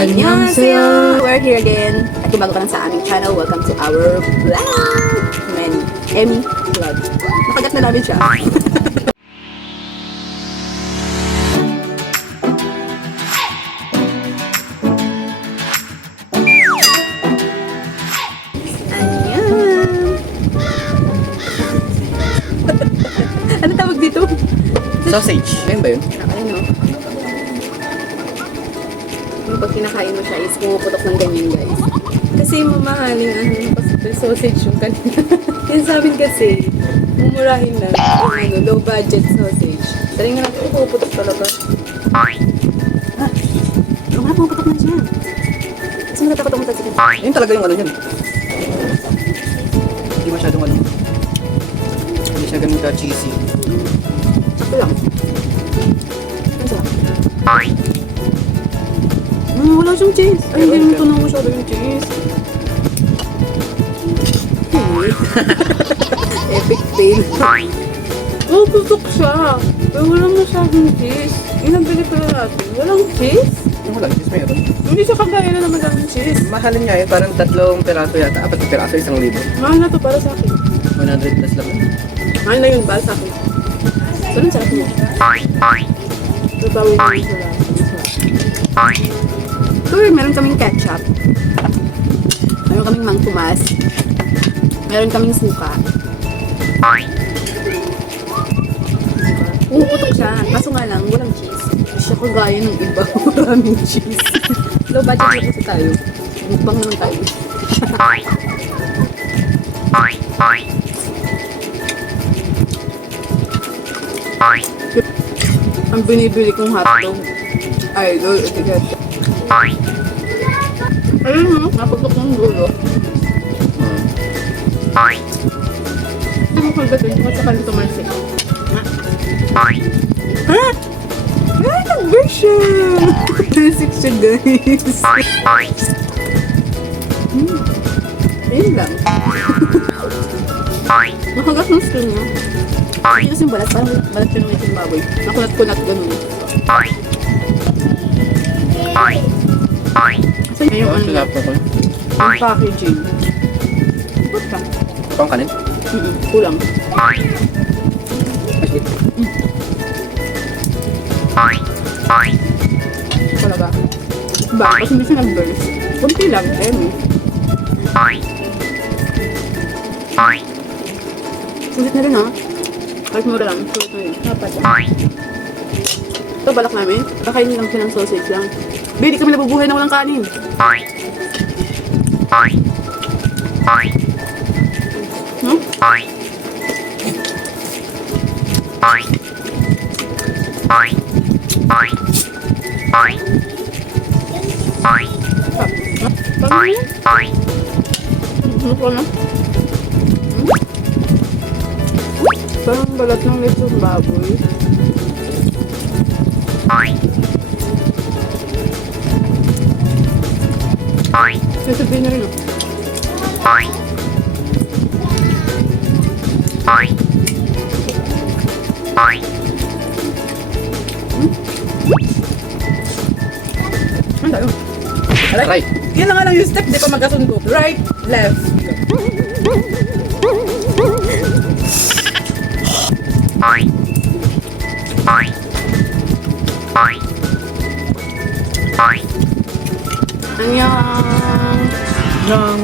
Annyeonghaseyo! We're here again. At kung bago ka lang sa aming channel, welcome to our vlog! Emmy vlog. Nakagat na namin siya. Annyeong! Ano tawag dito? Sausage. Ayun ba yun? Ano? Yung pag kinakain mo siya is pumuputok ng ganyan, guys. Kasi mamahaling sausage yung kanina. Yan sa amin kasi, mumurahin lang yung low budget sausage. Saring nga natin, pumuputok talaga. Wala pumuputok na siya. Kasi matatapat mo sa Yun talaga yung ano yun. Hindi masyadong ano. Hindi siya ganun ka-cheesy. Sakto lang. Ano siya? Wala siyang cheese. Ay, hindi naman ito na masyado yung cheese. Epic fail. Oh, putok siya. Pero walang masyadong cheese. Yung nabili ko na natin, walang cheese. Yung wala, cheese mayroon. Hindi siya kagaya na naman ng cheese. Mahalin niya yun, parang 3 peraso yata. 4 peraso, 1,000. Mahal na to para sa akin. 100 plus lang. Mahal na yun para sa akin. So, nun sarap mo. Babawin mo yung sarap. So, meron kaming ketchup. Meron kaming Mang Tomas. Meron kaming suka. Umuutok siya. Kaso nga lang, walang cheese. Hindi siya kagaya ng iba. Maraming cheese. Low budget na kasi tayo. Mukbang naman tayo. Ang binibili kong hotdog. Idol, etiket. Ayun mo, naputok ng dulo. Hindi mo kagatin ko sa kanito mansik. Ha? Ay, nag-version! Mansik siya, guys. Ayun lang. Nakagat ng skin niya. Hindi kasi balat, parang balat siya ng itim baboy. Nakunat-kunat ganun. Kasi yung ano, Wala po ko. yung packaging. Ba't ka? Pang kanin? Kulang. Talaga. Ba? Kasi hindi siya nag-burst. Kunti lang, Emmy. Sulit na rin, ha? Kahit mura lang, sulit na rin. Dapat, ha? Ito, balak namin. Kakainin lang siya ng sausage lang. Baby, kami nabubuhay na walang kanin. No? Ano ko na? Parang balat ng lechon baboy. Sasabihin na rin, oh. Ano tayo? Aray! Yan na nga lang yung step, di pa magkasundo. Right, left. Annyeong! Nang...